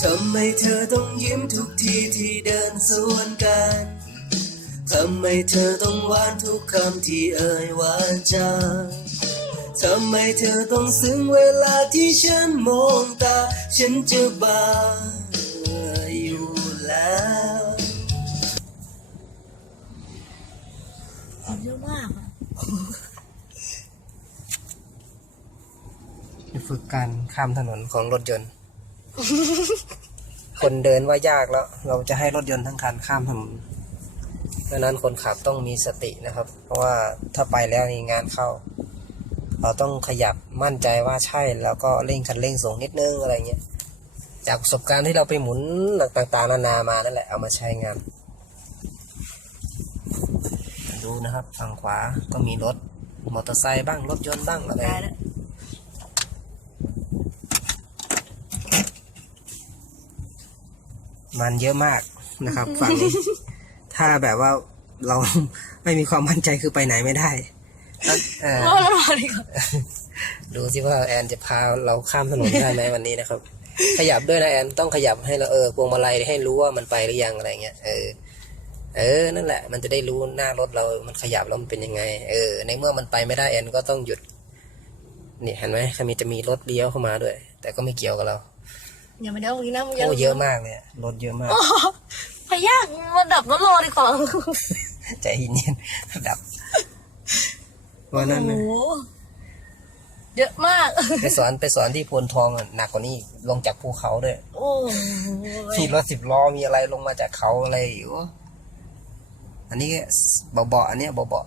ทำไมเธอต้องยิ้มทุกทีที่เดินสวนกัน ทำไมเธอต้องหวานทุกคำที่เอ่ยวาจา ทำไมเธอต้องซึ้งเวลาที่ฉันมองตา ฉันจะบ้าอยู่แล้วเยอะมากอะ ฝึกการข้ามถนนของรถยนต์ คนเดินว่ายากแล้ว เราจะให้รถยนต์ทั้งคันข้ามถนนดังนั้นคนขับต้องมีสตินะครับ เพราะว่าถ้าไปแล้วนี่งานเข้า เราต้องขยับมั่นใจว่าใช่แล้วก็เร่งคันเร่งส่งนิดนึงอะไรเงี้ยจากประสบการณ์ที่เราไปหมุนต่างๆ นานามานั่นแหละเอามาใช้งาน ดูนะครับ ฝั่งขวาก็มีรถมอเตอร์ไซค์บ้างรถยนต์บ้างอะไร ได้แล้ว มันเยอะมากนะครับ ฝั่งนี้ ถ้าแบบว่าเรา ไม่มีความมั่นใจคือไปไหนไม่ได้แล้วเอ่อ ว่าแล้วมาดีกว่าดูสิว่าแอนจะพาเราข้ามถนนได้ไหม วันนี้นะครับ ขยับด้วยนะแอนต้องขยับให้เราเออพวงมาลัยให้รู้ว่ามันไปหรือยังอะไรเงี้ยเออ เออนั่นแหละ มันจะได้รู้หน้ารถเรา มันขยับแล้วมันเป็นยังไง เออ ในเมื่อมันไปไม่ได้แอนก็ต้องหยุด นี่เห็นไหมมีจะมีรถเลี้ยวเข้ามาด้วย แต่ก็ไม่เกี่ยวกับเรา อย่ามาเดี๋ยวตรงนี้นะมันโอ้เยอะมากเลยอะรถเยอะมาก พยากมาดับรถรอดีกว่าใจเย็นๆดับวันนั้นโอ้น่ะโหเยอะมาก ไปสอนไปสอนที่โพนทองอะหนักกว่านี้อีกลงจากภูเขาด้วยโอ้โหมีรถสิบล้อมีอะไรลงมาจากเขาอะไรอยู่อันนี้เบาๆอันเนี้ยเบา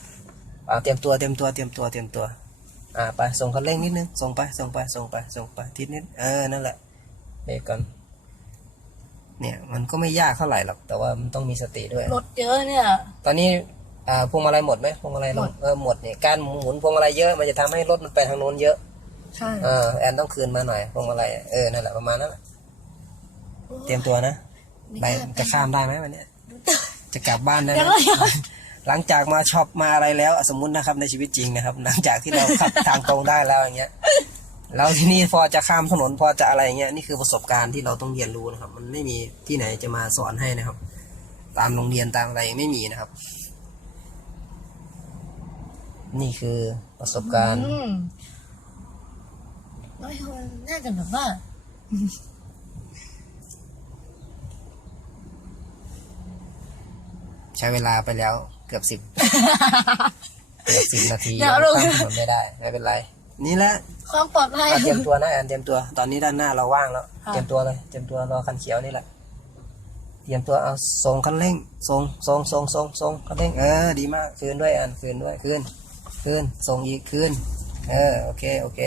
ๆอ่าเตรียมตัวเตรียมตัวเตรียมตัวเตรียมตัว อ่าไปส่งคันเร่งนิดนึงส่งไปส่งไปส่งไปส่งไปทิศนิดเออนั่นแหละ เบรกก่อน เนี่ย มันก็ไม่ยากเท่าไหร่หรอก แต่ว่ามันต้องมีสติด้วย รถเยอะเนี่ย ตอนนี้อ่าพวงมาลัยหมดไหมพวงมาลัยลหมงดเออหมดเนี่ยการหมุนพวงมาลัยเยอะมันจะทำให้รถมันไปทางโน้นเยอะใช่เออแอนต้องคืนมาหน่อยพวงมาลัยเออนั่นแหละประมาณนั้นแหละเตรียมตัวนะไปจะข้ามได้ไหมวันเนี้ยจะกลับบ้านได้ไหมเดี๋ยวก็เดี๋ยวหลังจากมาช็อปมาอะไรแล้ว สมมุตินะครับในชีวิตจริงนะครับ หลังจากที่เราขับทางตรงได้แล้วอย่างเงี้ย แล้วที่นี่พอจะข้ามถนนพอจะอะไรอย่างเงี้ยนี่คือประสบการณ์ที่เราต้องเรียนรู้นะครับ มันไม่มีที่ไหนจะมาสอนให้นะครับ ตามโรงเรียนตามอะไรไม่มีนะครับ นี่คือประสบการณ์อืมน้อยคนน่าจะแบบว่า ใช้เวลาไปแล้วเกือบสิบ เกือบสิบนาทีเดี๋ยวเรา ข้ามถนนไม่ได้ ไม่เป็นไร นี่แหละความปลอดภัย อะเตรียมตัวนะแอนเตรียมตัว ตอนนี้ด้านหน้าเราว่างแล้ว ค่ะ เตรียมตัวเลยเตรียมตัวรอคันเขียวนี่แหละ เตรียมตัวเอาส่งคันเร่งส่งส่งส่งส่งส่งคันเร่งเออดีมากคืนด้วยแอนคืนด้วยคืนคืนส่งอีกคืนเออโอเคโอเค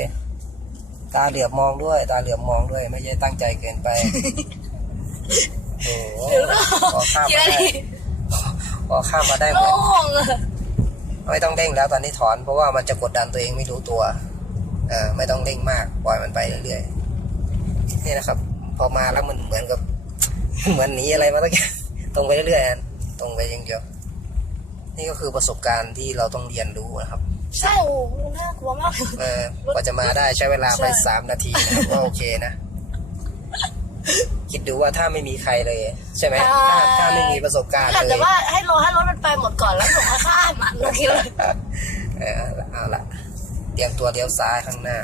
ตาเหลือบมองด้วย ตาเหลือบมองด้วย ไม่ใช่ตั้งใจเกินไปโอ้โหพอข้ามเยมาอะได้ดิพอข้ามมาได้เหโล่มือน งอะไม่ต้องเร่งแล้วตอนนี้ถอนเพราะว่ามันจะกดดันตัวเองไม่รู้ตัวเออ ไม่ต้องเร่งมากปล่อยมันไปเรื่อยๆนี่นะครับ พอมาแล้วมันเหมือนกับ เหมือนหนีอะไรมาตั้งตรงไปเรื่อยๆอันตรงไปอยังเดียวนี่ก็คือประสบการณ์ที่เราต้องเรียนรู้นะครับ ใช่โอ้โหน่ากลัวมากเลยเออกว่าจะมาได้ใช้เวลาไปใช่สามนาทีนะครับก็โอเคนะ คิดดูว่าถ้าไม่มีใครเลย ใช่ไหมถ้าถ้าไม่มีประสบการณ์อาจเลจะยว่าให้รอให้รถมันไปหมดก่อนแล้วส่งมาข้ามอะเราคิดว่าเออเอาละ เตรียมตัวเลี้ยวซ้ายข้างหน้า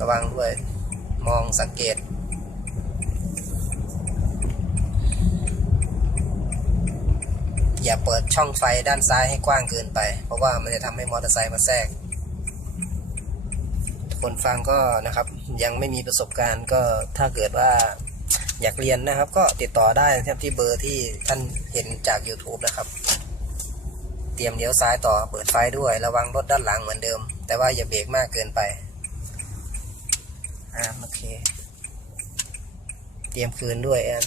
ระวังด้วย มองสังเกต อย่าเปิดช่องไฟด้านซ้ายให้กว้างเกินไป เพราะว่ามันจะทำให้มอเตอร์ไซค์มาแทรก คนฟังก็นะครับ ยังไม่มีประสบการณ์ก็ถ้าเกิดว่าอยากเรียนนะครับ ก็ติดต่อได้นะครับที่เบอร์ที่ท่านเห็นจาก YouTube นะครับ เตรียมเลี้ยวซ้ายต่อเปิดไฟด้วยระวังรถด้านหลังเหมือนเดิม แต่ว่าอย่าเบรกมากเกินไปอ่าโอเค เตรียมคืนด้วยแอน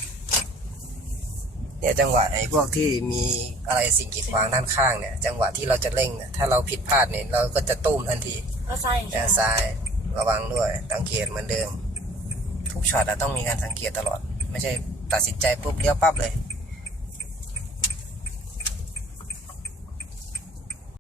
เนี่ยจังหวะไอ้พวกที่มีอะไรสิ่งกีดขวางด้านข้างเนี่ย จังหวะที่เราจะเร่งเนี่ยถ้าเราผิดพลาดเนี่ยเราก็จะตุ้มทันทีก็ใช่ด้านซ้ายระวังด้วยสังเกตเหมือนเดิม ทุกช็อตอะต้องมีการสังเกตตลอด ไม่ใช่ตัดสินใจปุ๊บเลี้ยวปั๊บเลย